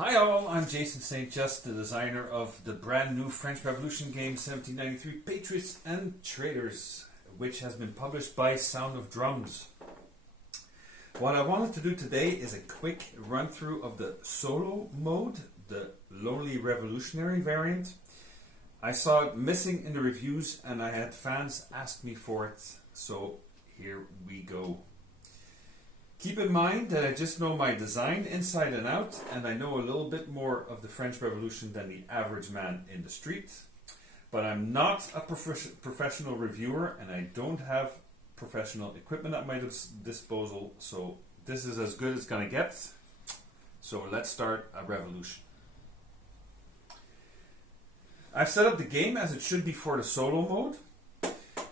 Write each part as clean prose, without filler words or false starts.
Hi all, I'm Jason St.Just, the designer of the brand new French Revolution game 1793 Patriots and Traitors, which has been published by Sound of Drums. What I wanted to do today is a quick run through of the solo mode, the Lonely Revolutionary variant. I saw it missing in the reviews and I had fans ask me for it, so here we go. Keep in mind that I just know my design inside and out, and I know a little bit more of the French Revolution than the average man in the street. But I'm not a professional reviewer, and I don't have professional equipment at my disposal, so this is as good as it's going to get. So let's start a revolution. I've set up the game as it should be for the solo mode.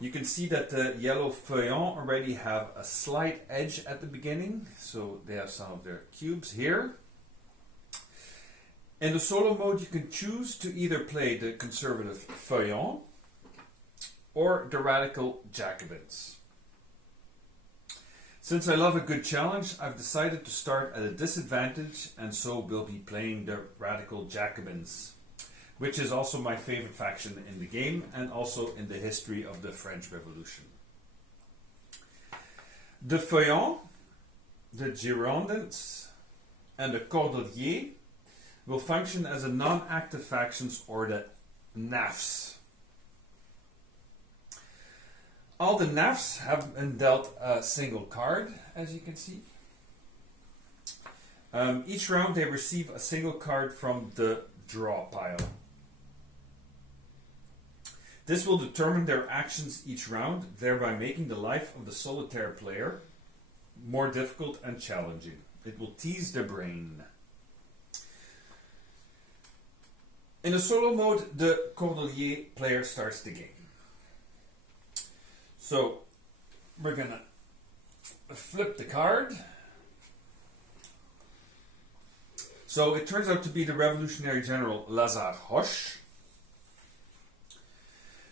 You can see that the yellow Feuillant already have a slight edge at the beginning, so they have some of their cubes here. In the solo mode, you can choose to either play the conservative Feuillant or the radical Jacobins. Since I love a good challenge, I've decided to start at a disadvantage, and so we'll be playing the radical Jacobins, which is also my favorite faction in the game and also in the history of the French Revolution. The Feuillant, the Girondins, and the Cordelier will function as a non-active factions, or the NAFs. All the NAFs have been dealt a single card, as you can see. Each round they receive a single card from the draw pile. This will determine their actions each round, thereby making the life of the solitaire player more difficult and challenging. It will tease the brain. In the solo mode, the Cordelier player starts the game. So we're gonna flip the card. So it turns out to be the Revolutionary General Lazare Hoche.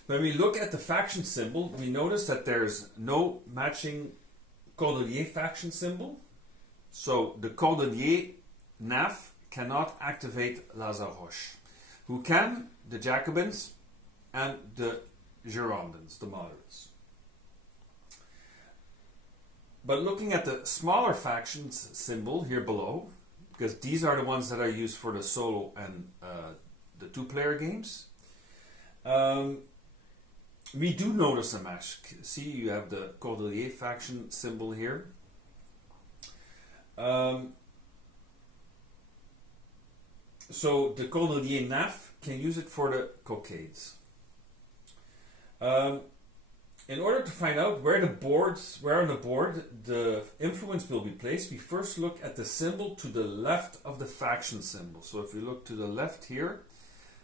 When we look at the faction symbol, we notice that there's no matching Cordelier faction symbol. So the Cordelier NAF cannot activate Lazare Hoche. Who can? The Jacobins and the Girondins, the moderates. But looking at the smaller factions symbol here below, because these are the ones that are used for the solo and the two-player games, we do notice a match. See, you have the Cordelier faction symbol here. So the Cordelier NAF can use it for the cockades. In order to find out where on the board the influence will be placed, we first look at the symbol to the left of the faction symbol. So if we look to the left here,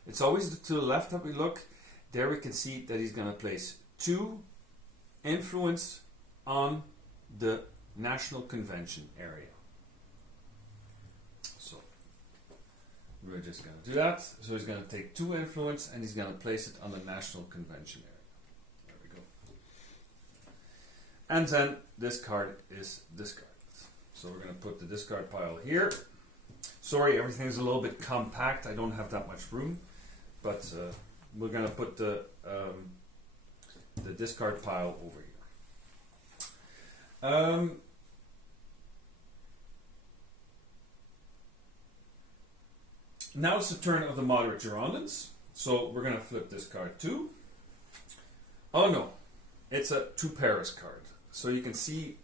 it's always to the left that we look. There we can see that he's going to place 2 influence on the National Convention area. So we're just going to do that. So he's going to take 2 influence and he's going to place it on the National Convention area. There we go. And then this card is discarded. So we're going to put the discard pile here. Sorry, everything's a little bit compact. I don't have that much room, but we're going to put the discard pile over here. Now it's the turn of the moderate Girondins. So we're going to flip this card too. Oh no, it's a 2 Paris card. So you can see,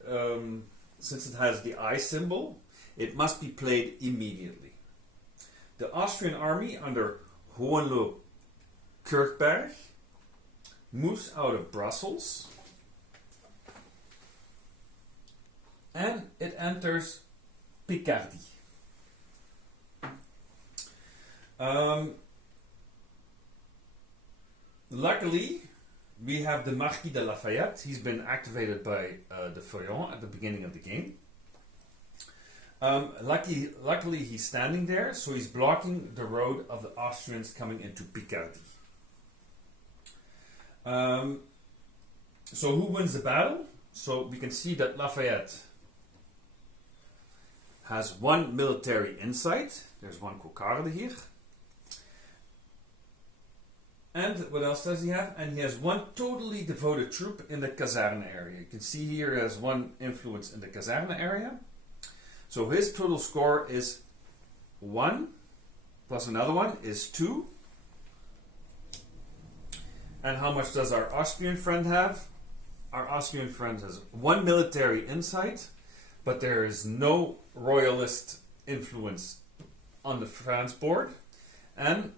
since it has the eye symbol, it must be played immediately. The Austrian army under Hohenlohe-Kirchberg moves out of Brussels and it enters Picardy. Luckily, we have the Marquis de Lafayette. He's been activated by the Feuillant at the beginning of the game. Luckily, he's standing there, so he's blocking the road of the Austrians coming into Picardy. So who wins the battle? So we can see that Lafayette has 1 military insight. There's one cocarde here. And what else does he have? And he has one totally devoted troop in the Kaserne area. You can see here he has one influence in the Kaserne area. So his total score is 1, plus another one is 2. And how much does our Austrian friend have? Our Austrian friend has 1 military insight, but there is no royalist influence on the France board. And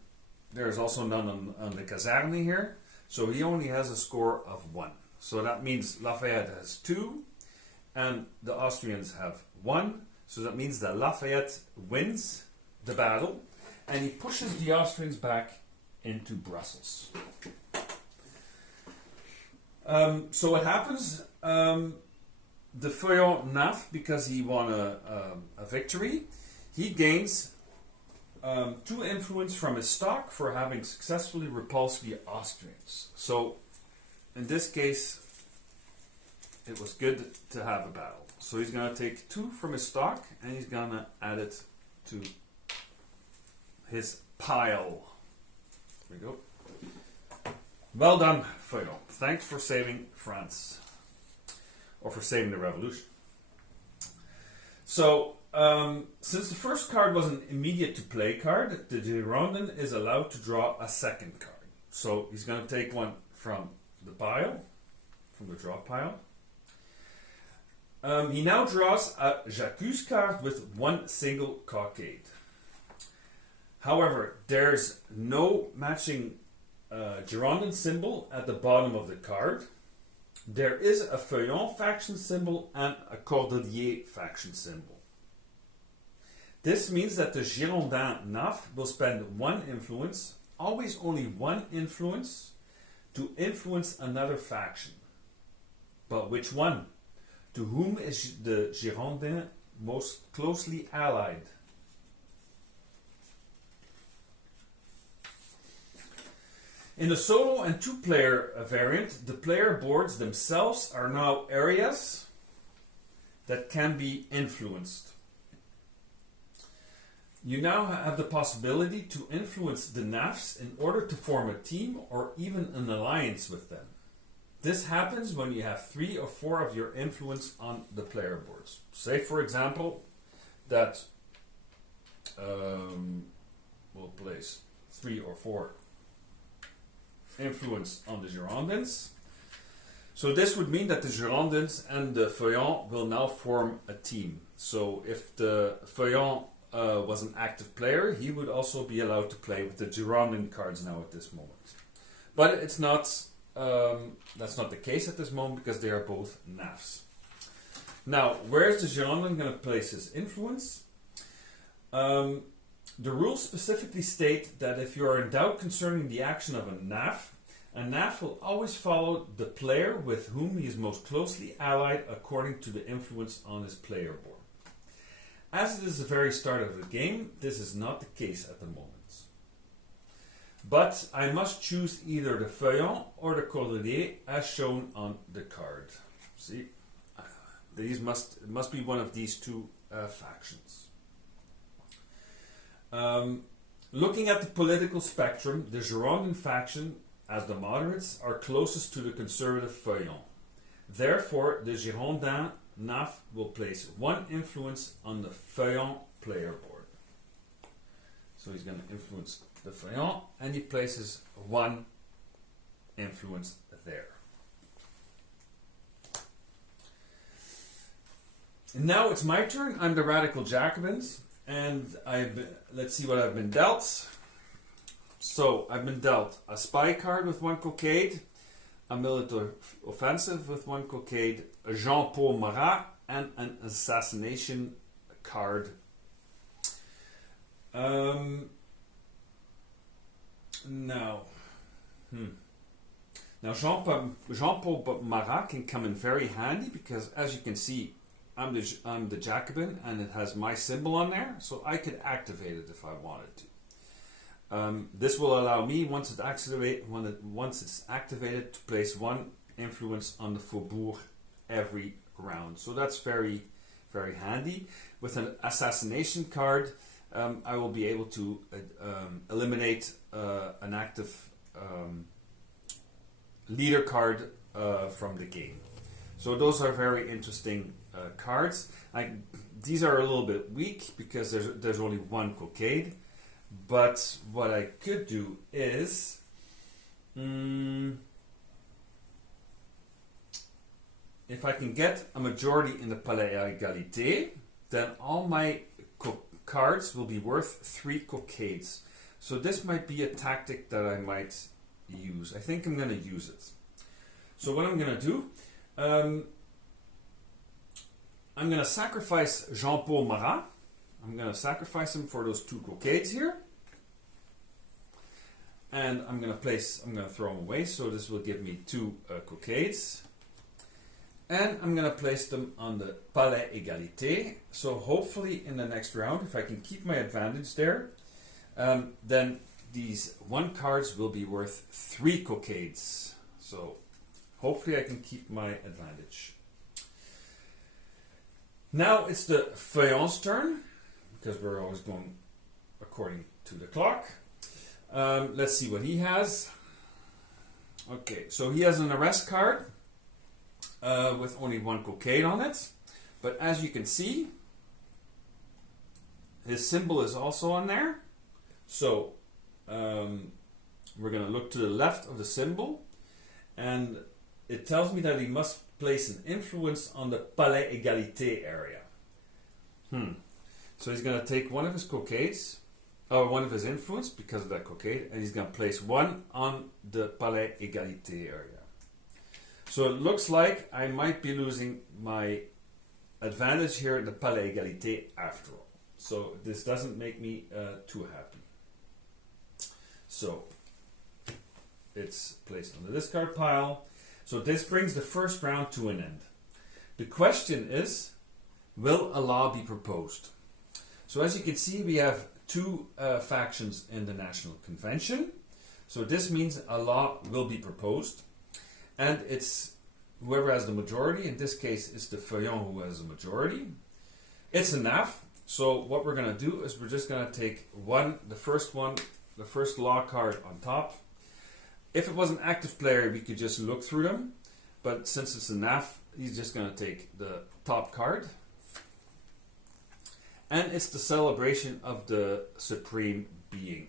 there is also none on the Kaserne here. So he only has a score of 1. So that means Lafayette has 2, and the Austrians have 1. So that means that Lafayette wins the battle, and he pushes the Austrians back into Brussels. So what happens? The Feuillant Naf, because he won a victory, he gains 2 influence from his stock for having successfully repulsed the Austrians. So in this case, it was good to have a battle. So he's going to take 2 from his stock and he's going to add it to his pile. There we go. Well done, Feuillant. Thanks for saving France. Or for saving the revolution. So, since the first card was an immediate to play card, the Girondin is allowed to draw a second card. So he's going to take one from the pile, from the draw pile. He now draws a J'accuse card with 1 single cockade. However, there's no matching Girondin symbol at the bottom of the card. There is a Feuillant faction symbol and a Cordelier faction symbol. This means that the Girondin Naf will spend 1 influence, always only 1 influence, to influence another faction. But which one? To whom is the Girondin most closely allied? In the solo and 2-player variant, the player boards themselves are now areas that can be influenced. You now have the possibility to influence the Nafs in order to form a team or even an alliance with them. This happens when you have 3 or 4 of your influence on the player boards. Say, for example, that we'll place 3 or 4 influence on the Girondins. So this would mean that the Girondins and the Feuillant will now form a team. So if the Feuillant was an active player, he would also be allowed to play with the Girondin cards now at this moment. But it's not. That's not the case at this moment because they are both Nafs. Now, where is the Girondin going to place his influence? The rules specifically state that if you are in doubt concerning the action of a Naf will always follow the player with whom he is most closely allied according to the influence on his player board. As it is the very start of the game, this is not the case at the moment. But I must choose either the Feuillant or the Cordelier as shown on the card. See, these must be one of these 2 factions. Looking at the political spectrum, the Girondin faction, as the moderates, are closest to the conservative Feuillant. Therefore, the Girondin Naf will place 1 influence on the Feuillant player board. So he's going to influence the Feuillant, and he places 1 influence there. And now it's my turn. I'm the Radical Jacobins, and let's see what I've been dealt. So I've been dealt a spy card with 1 cockade, a military offensive with 1 cockade, a Jean-Paul Marat, and an assassination card. Now Jean-Paul Marat can come in very handy because, as you can see, I'm the Jacobin and it has my symbol on there, so I could activate it if I wanted to. This will allow me, once it's activated, to place 1 influence on the Faubourg every round. So that's very, very handy. With an assassination card, I will be able to eliminate an active leader card from the game. So those are very interesting cards. These are a little bit weak because there's only one cockade. But what I could do is if I can get a majority in the Palais à Égalité, then all my cards will be worth 3 cockades. So this might be a tactic that I might use. I think I'm going to use it. So what I'm going to do, I'm going to sacrifice Jean-Paul Marat. I'm going to sacrifice him for those 2 cockades here. And I'm going to throw them away. So this will give me 2 cockades. And I'm going to place them on the Palais Égalité. So hopefully in the next round, if I can keep my advantage there, then these 1 cards will be worth 3 cockades. So hopefully I can keep my advantage. Now it's the Feuillant's turn, because we're always going according to the clock. Let's see what he has. Okay, so he has an arrest card with only 1 cockade on it. But as you can see, his symbol is also on there. So we're going to look to the left of the symbol, and it tells me that he must place an influence on the Palais Égalité area. So he's going to take one of his cockades, or one of his influence because of that cockade, and he's going to place 1 on the Palais Égalité area. So it looks like I might be losing my advantage here in the Palais Égalité after all. So this doesn't make me too happy. So it's placed on the discard pile. So this brings the first round to an end. The question is, will a law be proposed? So as you can see, we have 2 factions in the National Convention. So this means a law will be proposed. And it's whoever has the majority. In this case, it's the Feuillant who has the majority. It's a NAF. So what we're going to do is we're just going to take the first law card on top. If it was an active player, we could just look through them. But since it's a NAF, he's just going to take the top card. And it's the celebration of the Supreme Being.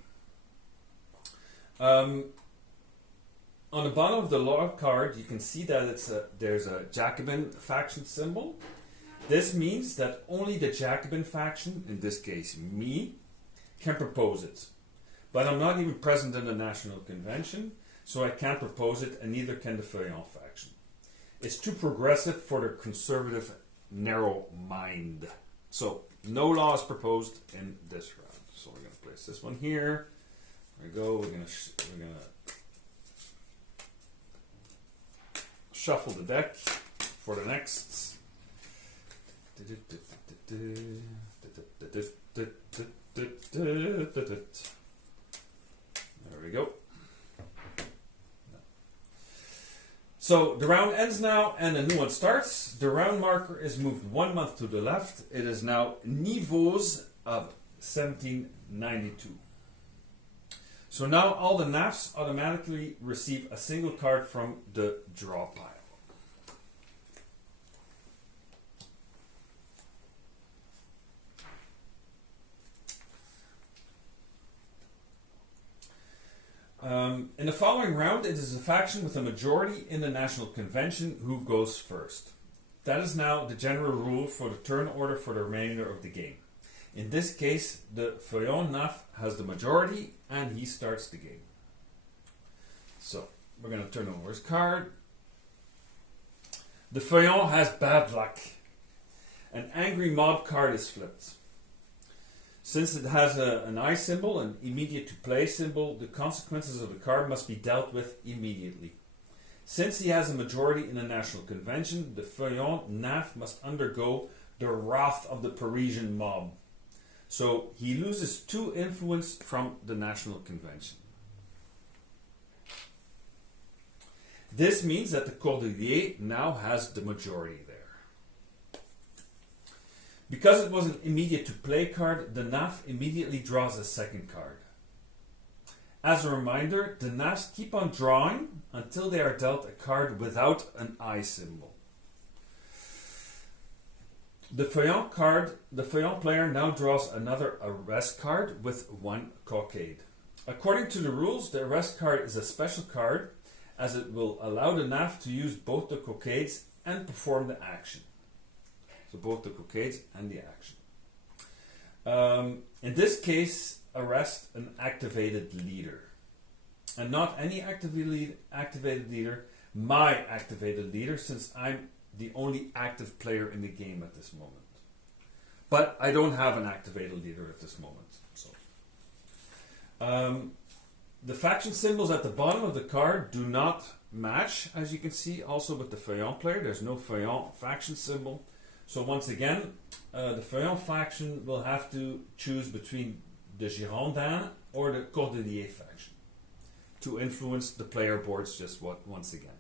On the bottom of the law card, you can see that there's a Jacobin faction symbol. This means that only the Jacobin faction, in this case me, can propose it. But I'm not even present in the National Convention, so I can't propose it, and neither can the Feuillant faction. It's too progressive for the conservative, narrow mind. So no law is proposed in this round. So we're going to place this one here. There we go. We're going to shuffle the deck for the next. There we go. So the round ends now and a new one starts. The round marker is moved 1 month to the left. It is now Niveaux of 1792. So now all the NAFs automatically receive a single card from the draw pile. In the following round, it is a faction with a majority in the National Convention who goes first. That is now the general rule for the turn order for the remainder of the game. In this case, the Feuillant NAF has the majority and he starts the game. So, we're going to turn over his card. The Feuillant has bad luck. An angry mob card is flipped. Since it has an eye symbol, an immediate to play symbol, the consequences of the card must be dealt with immediately. Since he has a majority in the National Convention, the Feuillant NAF must undergo the wrath of the Parisian mob. So he loses 2 influence from the National Convention. This means that the Cordelier now has the majority there. Because it was an immediate to play card, the NAF immediately draws a second card. As a reminder, the NAFs keep on drawing until they are dealt a card without an eye symbol. The Feuillant player now draws another arrest card with one cockade. According to the rules, the arrest card is a special card as it will allow the NAF to use both the cockades and perform the action. So both the cockades and the action. In this case, arrest an activated leader. And not any activated leader, my activated leader, since I'm the only active player in the game at this moment. But I don't have an activated leader at this moment. So, the faction symbols at the bottom of the card do not match, as you can see, also with the Feuillant player. There's no Feuillant faction symbol. So once again, the Feuillant faction will have to choose between the Girondin or the Cordelier faction to influence the player boards just once again.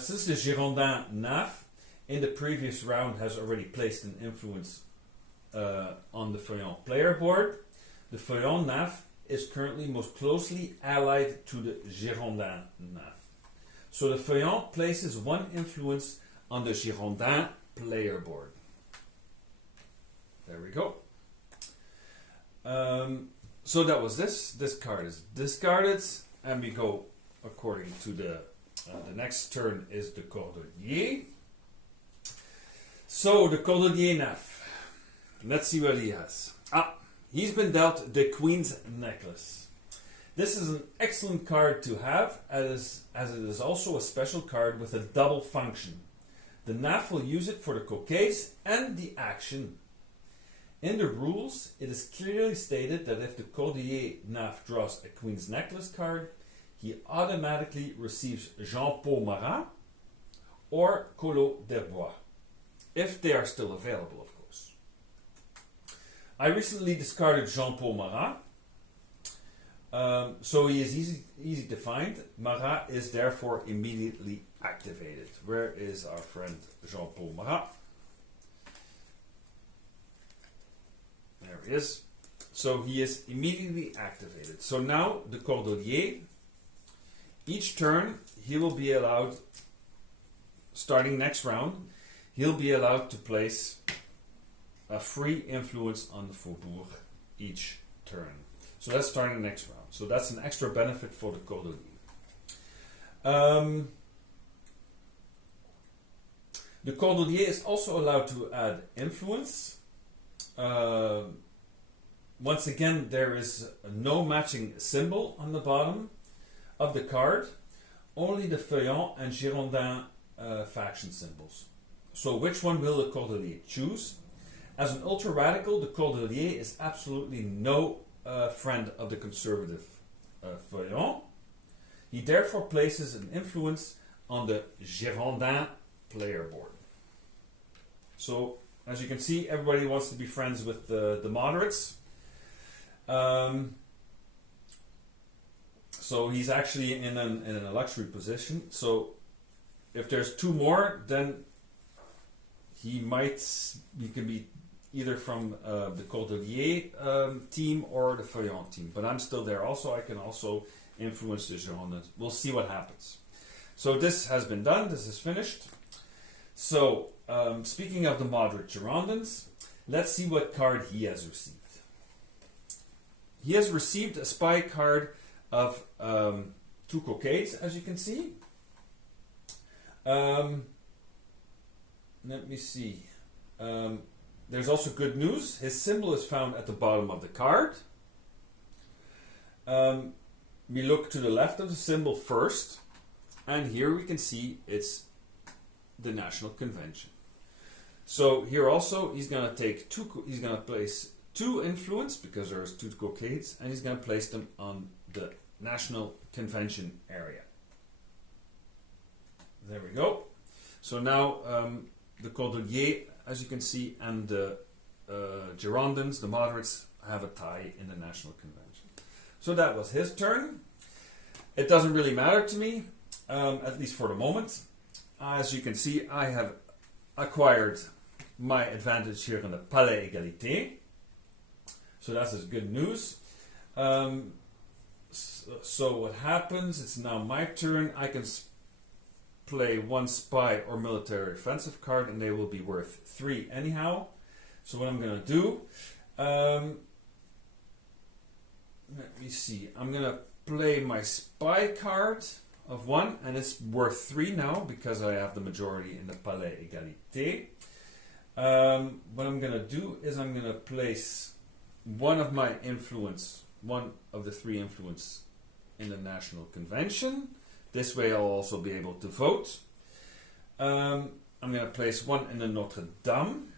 Since the Girondin NAF in the previous round has already placed an influence on the Feuillant player board, the Feuillant NAF is currently most closely allied to the Girondin NAF. So the Feuillant places one influence on the Girondin player board. There we go. So that was this. This card is discarded, and we go according to the next turn is the Cordelier. So the Cordelier NAF. Let's see what he has. He's been dealt the Queen's Necklace. This is an excellent card to have as it is also a special card with a double function. The NAF will use it for the cockades and the action. In the rules, it is clearly stated that if the Cordelier NAF draws a Queen's Necklace card, he automatically receives Jean-Paul Marat or Colo d'Herbois, if they are still available, of course. I recently discarded Jean-Paul Marat, so he is easy to find. Marat is therefore immediately activated. Where is our friend Jean-Paul Marat? There he is. So he is immediately activated. So now the Cordelier, each turn he will be allowed, starting next round, he'll be allowed to place a free influence on the Faubourg each turn. So that's starting next round. So that's an extra benefit for the Cordelier. The Cordelier is also allowed to add influence. Once again, there is no matching symbol on the bottom of the card. Only the Feuillant and Girondin faction symbols. So which one will the Cordelier choose? As an ultra-radical, the Cordelier is absolutely no friend of the conservative Feuillant. He therefore places an influence on the Girondin player board. So, as you can see, everybody wants to be friends with the moderates. So he's actually in a luxury position. So if there's two more, then he can be either from the Cordelier team or the Feuillant team. But I'm still there also. I can also influence the Girondins. We'll see what happens. So this has been done. This is finished. So speaking of the moderate Girondins, let's see what card he has received. He has received a spy card of two cockades, as you can see. Let me see. There's also good news. His symbol is found at the bottom of the card. We look to the left of the symbol first, and here we can see it's the National Convention. So here also he's going to take he's going to place two influence because there's two cockades, and he's going to place them on the National Convention area. There we go. So now the Cordelier, as you can see, and the Girondins, the moderates, have a tie in the National Convention. So that was his turn. It doesn't really matter to me, at least for the moment. As you can see, I have acquired my advantage here in the Palais Égalité. So that's good news. So what happens, it's now my turn. I can play one spy or military offensive card and they will be worth 3 anyhow. So what I'm going to do, let me see, I'm going to play my spy card of 1 and it's worth 3 now because I have the majority in the Palais Égalité. What I'm going to do is I'm going to place one of my influence, one of the 3 influence in the National Convention. This way I'll also be able to vote. I'm going to place one in the Notre Dame.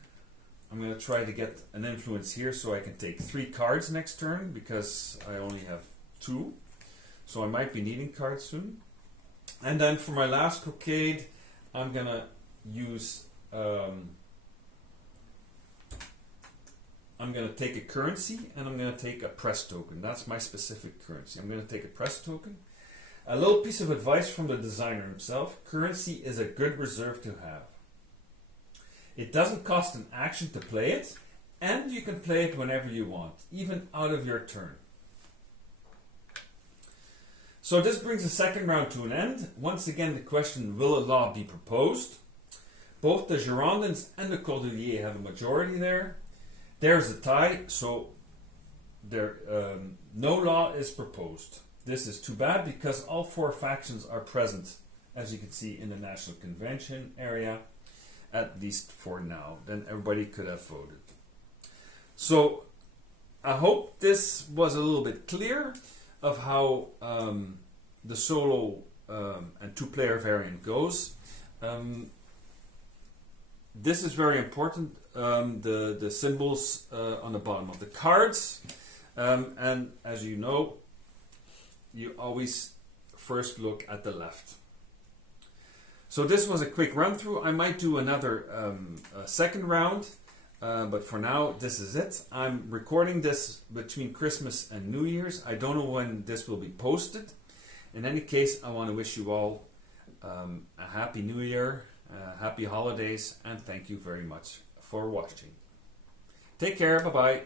I'm going to try to get an influence here so I can take 3 cards next turn because I only have 2. So I might be needing cards soon. And then for my last cockade, I'm going to use... I'm going to take a currency and I'm going to take a press token. That's my specific currency. I'm going to take a press token. A little piece of advice from the designer himself. Currency is a good reserve to have. It doesn't cost an action to play it, and you can play it whenever you want, even out of your turn. So this brings the second round to an end. Once again, the question, will a law be proposed? Both the Girondins and the Cordelier have a majority there. There's a tie, so there, no law is proposed. This is too bad because all 4 factions are present, as you can see in the National Convention area, at least for now. Then everybody could have voted. So I hope this was a little bit clear of how the solo and 2-player variant goes. This is very important. The symbols on the bottom of the cards, and as you know, you always first look at the left. So this was a quick run through. I might do another second round, but for now this is it. I'm recording this between Christmas and New Year's. I don't know when this will be posted. In any case, I want to wish you all a happy New Year, happy holidays, and thank you very much for watching. Take care, bye bye.